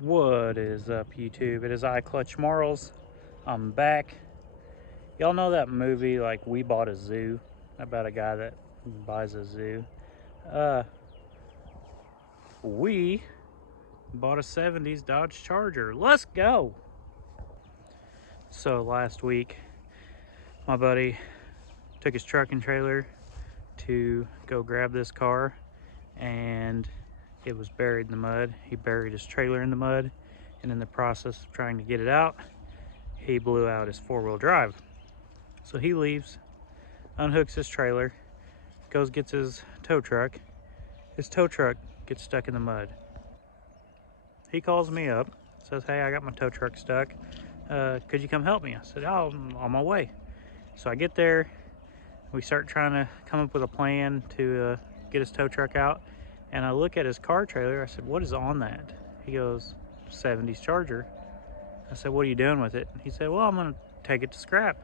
What is up, YouTube? It is I, Clutchmarles. I'm back. Y'all know that movie, like, We Bought a Zoo, about a guy that buys a zoo? We bought a 70s Dodge Charger. Let's go! So last week, my buddy took his truck and trailer to go grab this car, and it was buried in the mud. He buried his trailer in the mud, and in the process of trying to get it out, he blew out his four-wheel drive. So he leaves, unhooks his trailer, goes gets his tow truck. His tow truck gets stuck in the mud. He calls me up, says, "Hey, I got my tow truck stuck. Could you come help me?" I said, "Oh, I'm on my way." So I get there. We start trying to come up with a plan to get his tow truck out. And I look at his car trailer. I said, "What is on that?" He goes, "70s Charger." I said, "What are you doing with it?" He said, "Well, I'm gonna take it to scrap."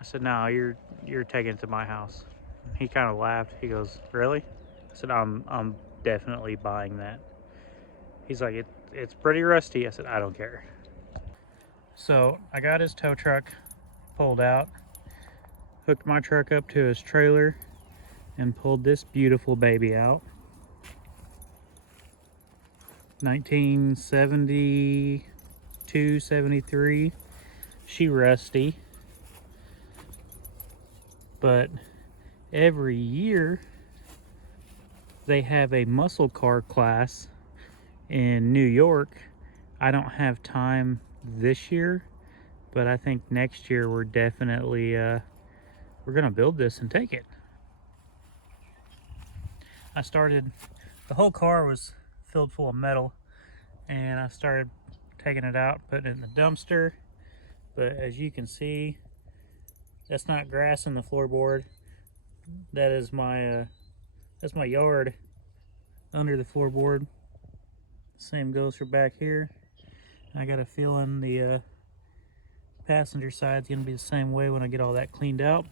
I said, "No, you're taking it to my house." He kind of laughed. He goes, "Really?" I said, I'm definitely buying that." He's like, it's pretty rusty." I said, "I don't care." So I got his tow truck pulled out, hooked my truck up to his trailer, and pulled this beautiful baby out. 1972, 73. She rusty, but every year they have a muscle car class in New York. I don't have time this year, but I think next year we're definitely we're gonna build this and take it. The whole car was filled full of metal, and I started taking it out, putting it in the dumpster. But as you can see, that's not grass in the floorboard. That is that's my yard under the floorboard. Same goes for back here. I got a feeling the passenger side's gonna be the same way when I get all that cleaned out.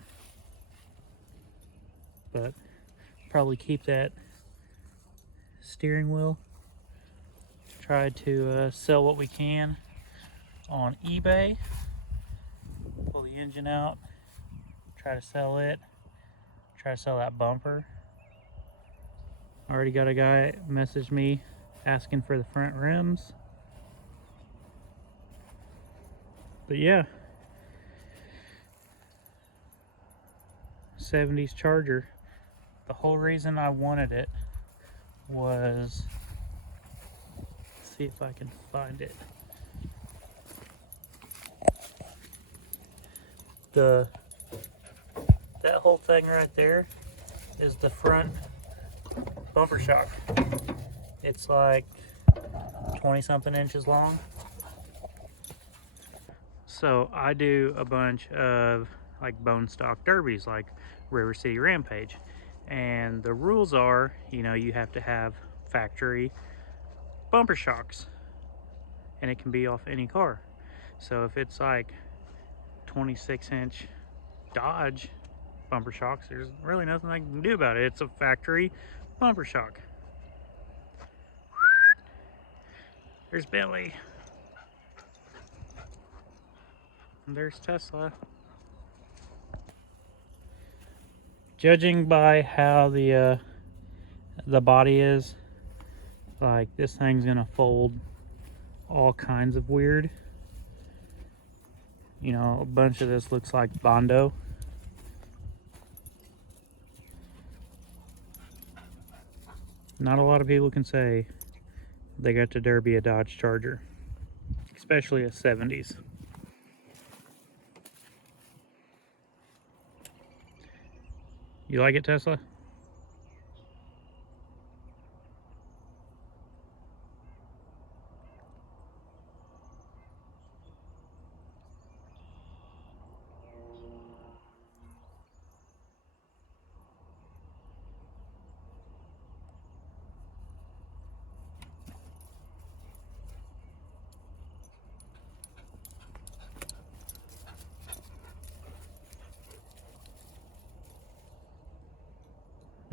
But probably keep that steering wheel. Try to sell what we can on eBay. Pull the engine out. Try to sell it. Try to sell that bumper. Already got a guy message me asking for the front rims. But yeah, 70s Charger. The whole reason I wanted it was, let's see if I can find it. That whole thing right there is the front bumper shock. It's like 20 something inches long. So I do a bunch of like bone stock derbies, like River City Rampage, and the rules are, you have to have factory bumper shocks, and it can be off any car. So if it's like 26-inch Dodge bumper shocks, there's really nothing I can do about it. It's a factory bumper shock. There's Bentley. And there's Tesla. Judging by how the body is, like, this thing's gonna fold all kinds of weird. A bunch of this looks like Bondo. Not a lot of people can say they got to derby a Dodge Charger, especially a 70s. You like it, Tesla?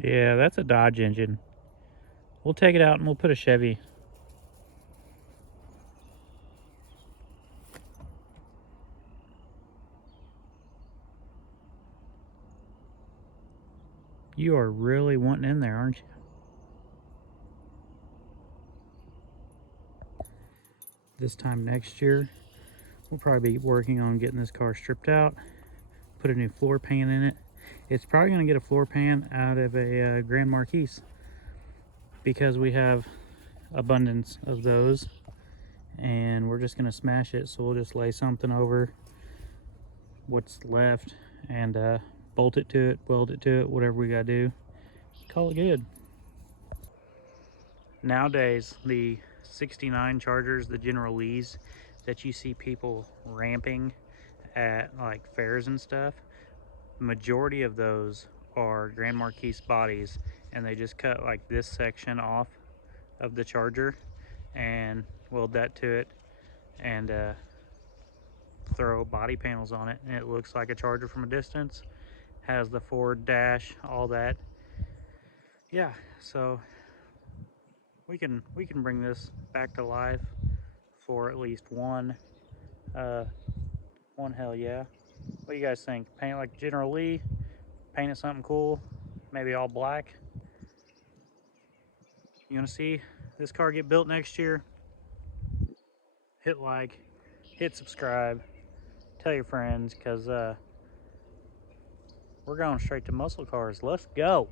Yeah, that's a Dodge engine. We'll take it out and we'll put a Chevy. You are really wanting in there, aren't you? This time next year, we'll probably be working on getting this car stripped out, put a new floor pan in it. It's probably going to get a floor pan out of a Grand Marquis because we have abundance of those, and we're just going to smash it. So we'll just lay something over what's left and bolt it to it, weld it to it, whatever we got to do. Call it good. Nowadays, the 69 Chargers, the General Lees that you see people ramping at like fairs and stuff, majority of those are Grand Marquis bodies, and they just cut like this section off of the Charger and weld that to it and throw body panels on it, and it looks like a Charger from a distance. Has the Ford dash, all that. Yeah, so we can bring this back to life for at least one hell yeah. What do you guys think? Paint it like General Lee, paint it something cool, maybe all black. You want to see this car get built next year? Hit like, hit subscribe, tell your friends, because we're going straight to muscle cars. Let's go.